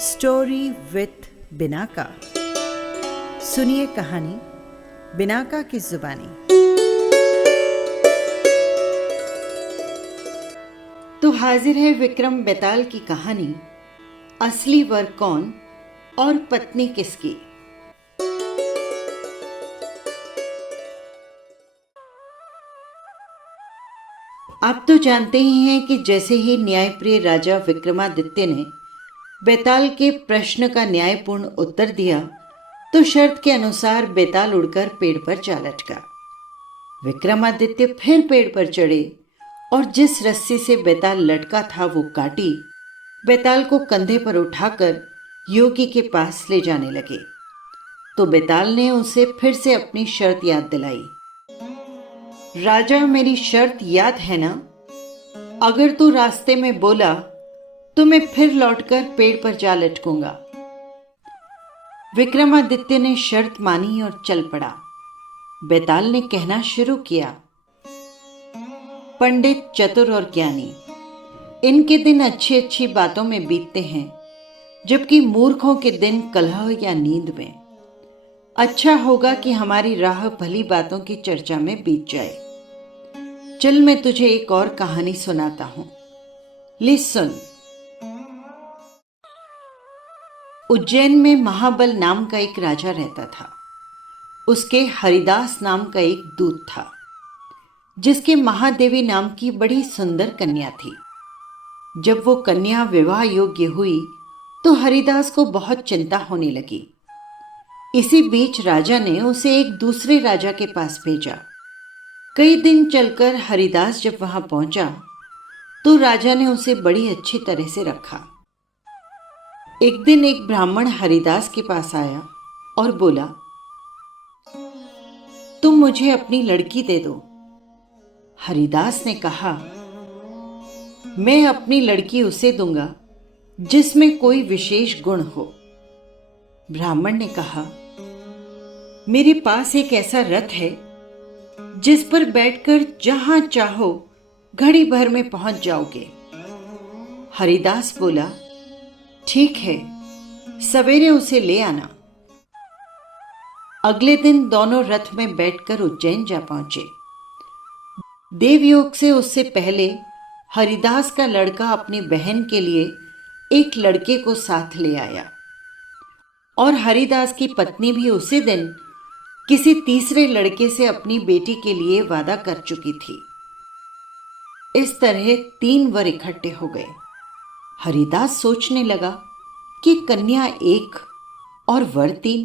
Story with Binaca. सुनिए कहानी Binaca की जुबानी। तो हाजिर है विक्रम बेताल की कहानी असली वर कौन और पत्नी किसकी। आप तो जानते ही हैं कि जैसे ही न्यायप्रिय राजा विक्रमादित्य ने बेताल के प्रश्न का न्यायपूर्ण उत्तर दिया तो शर्त के अनुसार बेताल उड़कर पेड़ पर जा लटका। विक्रमादित्य फिर पेड़ पर चढ़े और जिस रस्सी से बेताल लटका था वो काटी बेताल को कंधे पर उठाकर योगी के पास ले जाने लगे। तो बेताल ने उसे फिर से अपनी शर्त याद दिलाई। राजा, मेरी शर्त याद है ना? अगर तू रास्ते में बोला तो मैं फिर लौटकर पेड़ पर जा लटकूंगा। विक्रमादित्य ने शर्त मानी और चल पड़ा। बेताल ने कहना शुरू किया, पंडित, चतुर और ज्ञानी, इनके दिन अच्छी अच्छी बातों में बीतते हैं, जबकि मूर्खों के दिन कलह या नींद में। अच्छा होगा कि हमारी राह भली बातों की चर्चा में बीत जाए। चल, मैं तुझे एक और कहानी सुनाता हूं, ले सुन। उज्जैन में महाबल नाम का एक राजा रहता था। उसके हरिदास नाम का एक दूत था, जिसके महादेवी नाम की बड़ी सुंदर कन्या थी। जब वो कन्या विवाह योग्य हुई तो हरिदास को बहुत चिंता होने लगी। इसी बीच राजा ने उसे एक दूसरे राजा के पास भेजा। कई दिन चलकर हरिदास जब वहां पहुंचा तो राजा ने उसे बड़ी अच्छी तरह से रखा। एक दिन एक ब्राह्मण हरिदास के पास आया और बोला, तुम मुझे अपनी लड़की दे दो। हरिदास ने कहा, मैं अपनी लड़की उसे दूंगा जिसमें कोई विशेष गुण हो। ब्राह्मण ने कहा, मेरे पास एक ऐसा रथ है जिस पर बैठकर जहां चाहो घड़ी भर में पहुंच जाओगे। हरिदास बोला, ठीक है, सवेरे उसे ले आना। अगले दिन दोनों रथ में बैठकर उज्जैन जा पहुंचे। देवयोग से उससे पहले हरिदास का लड़का अपनी बहन के लिए एक लड़के को साथ ले आया और हरिदास की पत्नी भी उसी दिन किसी तीसरे लड़के से अपनी बेटी के लिए वादा कर चुकी थी। इस तरह 3 वर इकट्ठे हो गए। हरिदास सोचने लगा कि कन्या 1 और वर 3,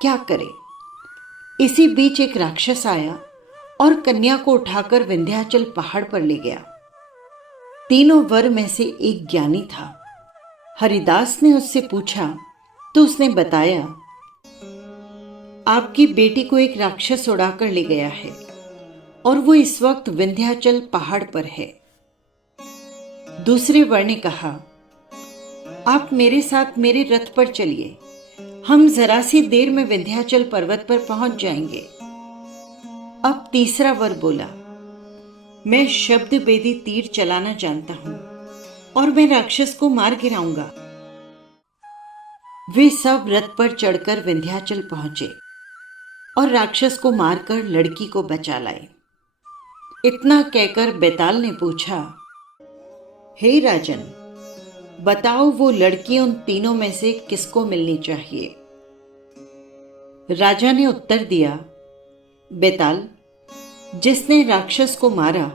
क्या करे। इसी बीच एक राक्षस आया और कन्या को उठाकर विंध्याचल पहाड़ पर ले गया। तीनों वर में से एक ज्ञानी था। हरिदास ने उससे पूछा तो उसने बताया, आपकी बेटी को एक राक्षस उड़ाकर ले गया है और वो इस वक्त विंध्याचल पहाड़ पर है। दूसरे वर ने कहा, आप मेरे साथ मेरे रथ पर चलिए, हम जरा सी देर में विंध्याचल पर्वत पर पहुंच जाएंगे। अब तीसरा वर बोला, मैं शब्द बेदी तीर चलाना जानता हूं और मैं राक्षस को मार गिराऊंगा। वे सब रथ पर चढ़कर विंध्याचल पहुंचे और राक्षस को मारकर लड़की को बचा लाए। इतना कहकर बेताल ने पूछा, हे राजन, बताओ वो लड़की उन तीनों में से किसको मिलनी चाहिए? राजा ने उत्तर दिया, बेताल, जिसने राक्षस को मारा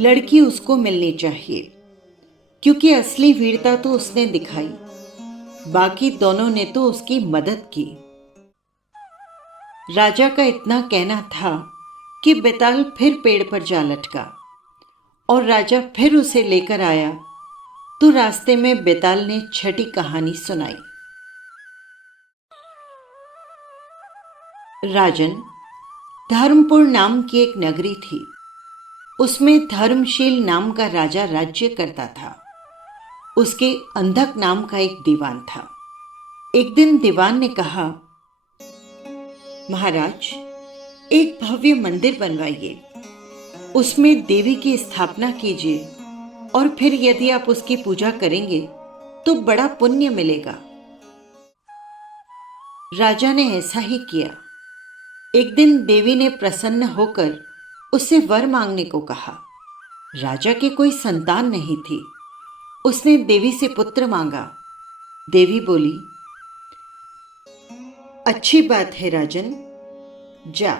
लड़की उसको मिलनी चाहिए, क्योंकि असली वीरता तो उसने दिखाई, बाकी दोनों ने तो उसकी मदद की। राजा का इतना कहना था कि बेताल फिर पेड़ पर जा लटका और राजा फिर उसे लेकर आया तो रास्ते में बेताल ने छठी कहानी सुनाई। राजन, धर्मपुर नाम की एक नगरी थी। उसमें धर्मशील नाम का राजा राज्य करता था। उसके अंधक नाम का एक दीवान था। एक दिन दीवान ने कहा, महाराज, एक भव्य मंदिर बनवाइए, उसमें देवी की स्थापना कीजिए और फिर यदि आप उसकी पूजा करेंगे तो बड़ा पुण्य मिलेगा। राजा ने ऐसा ही किया। एक दिन देवी ने प्रसन्न होकर उससे वर मांगने को कहा। राजा के कोई संतान नहीं थी। उसने देवी से पुत्र मांगा। देवी बोली, अच्छी बात है राजन, जा,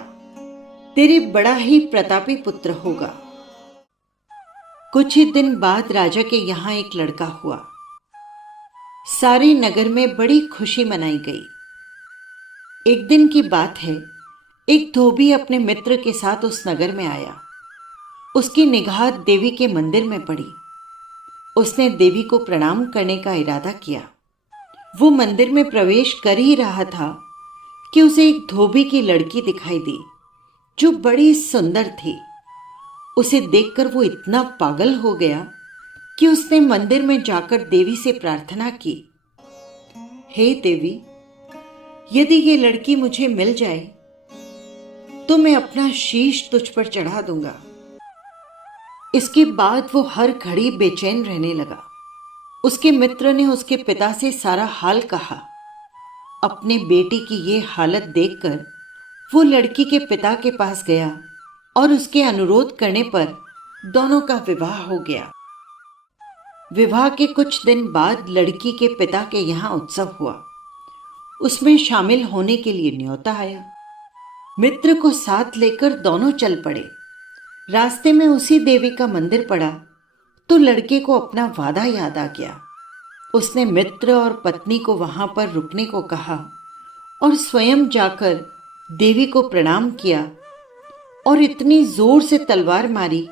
तेरे बड़ा ही प्रतापी पुत्र होगा। कुछ ही दिन बाद राजा के यहाँ एक लड़का हुआ। सारे नगर में बड़ी खुशी मनाई गई। एक दिन की बात है, एक धोबी अपने मित्र के साथ उस नगर में आया। उसकी निगाह देवी के मंदिर में पड़ी। उसने देवी को प्रणाम करने का इरादा किया। वो मंदिर में प्रवेश कर ही रहा था कि उसे एक धोबी की लड़की दिखाई दी जो बड़ी सुंदर थी। उसे देखकर वो इतना पागल हो गया कि उसने मंदिर में जाकर देवी से प्रार्थना की, हे देवी, यदि ये लड़की मुझे मिल जाए तो मैं अपना शीश तुझ पर चढ़ा दूंगा। इसके बाद वो हर घड़ी बेचैन रहने लगा। उसके मित्र ने उसके पिता से सारा हाल कहा। अपने बेटी की ये हालत देखकर वो लड़की के पिता के पास गया और उसके अनुरोध करने पर दोनों का विवाह हो गया। विवाह के कुछ दिन बाद लड़की के पिता के यहाँ उत्सव हुआ। उसमें शामिल होने के लिए न्योता आया। मित्र को साथ लेकर दोनों चल पड़े। रास्ते में उसी देवी का मंदिर पड़ा तो लड़के को अपना वादा याद आ गया। उसने मित्र और पत्नी को वहां पर रुकने को कहा और स्वयं जाकर देवी को प्रणाम किया और इतनी जोर से तलवार मारी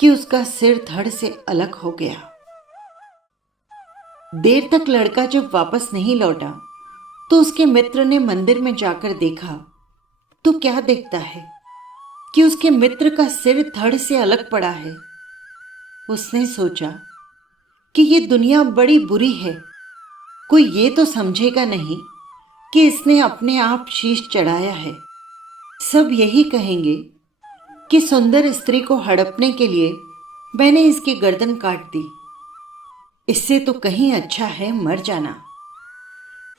कि उसका सिर धड़ से अलग हो गया। देर तक लड़का जब वापस नहीं लौटा तो उसके मित्र ने मंदिर में जाकर देखा तो क्या देखता है कि उसके मित्र का सिर धड़ से अलग पड़ा है। उसने सोचा कि ये दुनिया बड़ी बुरी है। कोई ये तो समझेगा नहीं कि इसने अपने आप शीश चढ़ाया है। सब यही कहेंगे कि सुंदर स्त्री को हड़पने के लिए मैंने इसकी गर्दन काट दी। इससे तो कहीं अच्छा है मर जाना।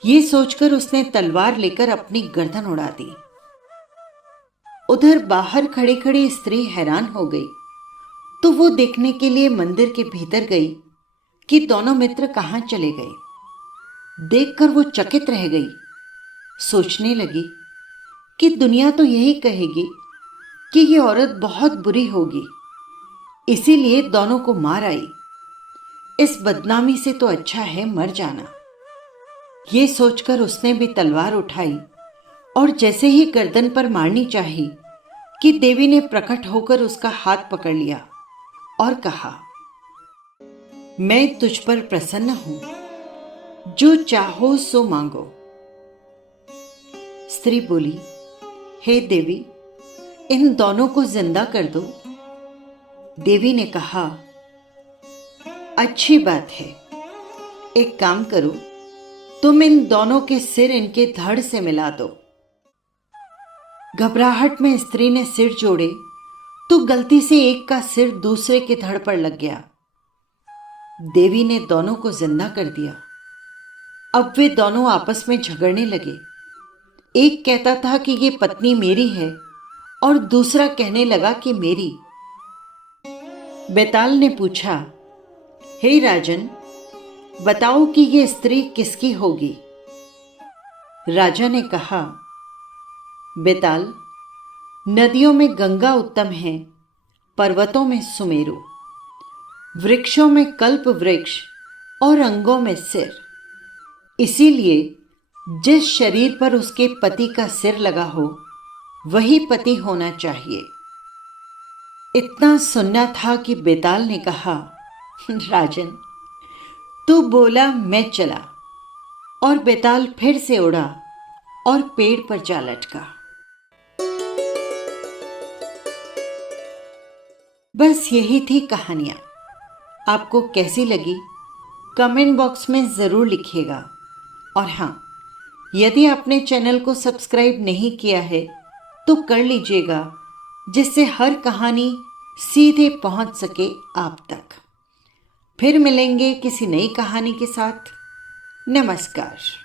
ये सोचकर उसने तलवार लेकर अपनी गर्दन उड़ा दी। उधर बाहर खड़ी खड़ी स्त्री हैरान हो गई तो वो देखने के लिए मंदिर के भीतर गई कि दोनों मित्र कहाँ चले गए। देखकर वो चकित रह गई। सोचने लगी कि दुनिया तो यही कहेगी कि ये औरत बहुत बुरी होगी, इसीलिए दोनों को मार आई। इस बदनामी से तो अच्छा है मर जाना। ये सोचकर उसने भी तलवार उठाई और जैसे ही गर्दन पर मारनी चाही कि देवी ने प्रकट होकर उसका हाथ पकड़ लिया और कहा, मैं तुझ पर प्रसन्न हूं, जो चाहो सो मांगो। स्त्री बोली, हे देवी, इन दोनों को जिंदा कर दो। देवी ने कहा, अच्छी बात है, एक काम करो, तुम इन दोनों के सिर इनके धड़ से मिला दो। घबराहट में स्त्री ने सिर जोड़े तो गलती से एक का सिर दूसरे के धड़ पर लग गया। देवी ने दोनों को जिंदा कर दिया। अब वे दोनों आपस में झगड़ने लगे। एक कहता था कि ये पत्नी मेरी है और दूसरा कहने लगा कि मेरी। बेताल ने पूछा, हे राजन, बताओ कि ये स्त्री किसकी होगी। राजा ने कहा, बेताल, नदियों में गंगा उत्तम है, पर्वतों में सुमेरु, वृक्षों में कल्प वृक्ष और अंगों में सिर। इसीलिए जिस शरीर पर उसके पति का सिर लगा हो वही पति होना चाहिए। इतना सुनना था कि बेताल ने कहा, राजन, तू बोला मैं चला। और बेताल फिर से उड़ा और पेड़ पर जा लटका। बस यही थी कहानियाँ। आपको कैसी लगी कमेंट बॉक्स में ज़रूर लिखिएगा। और हाँ, यदि आपने चैनल को सब्सक्राइब नहीं किया है तो कर लीजिएगा, जिससे हर कहानी सीधे पहुंच सके आप तक। फिर मिलेंगे किसी नई कहानी के साथ। नमस्कार।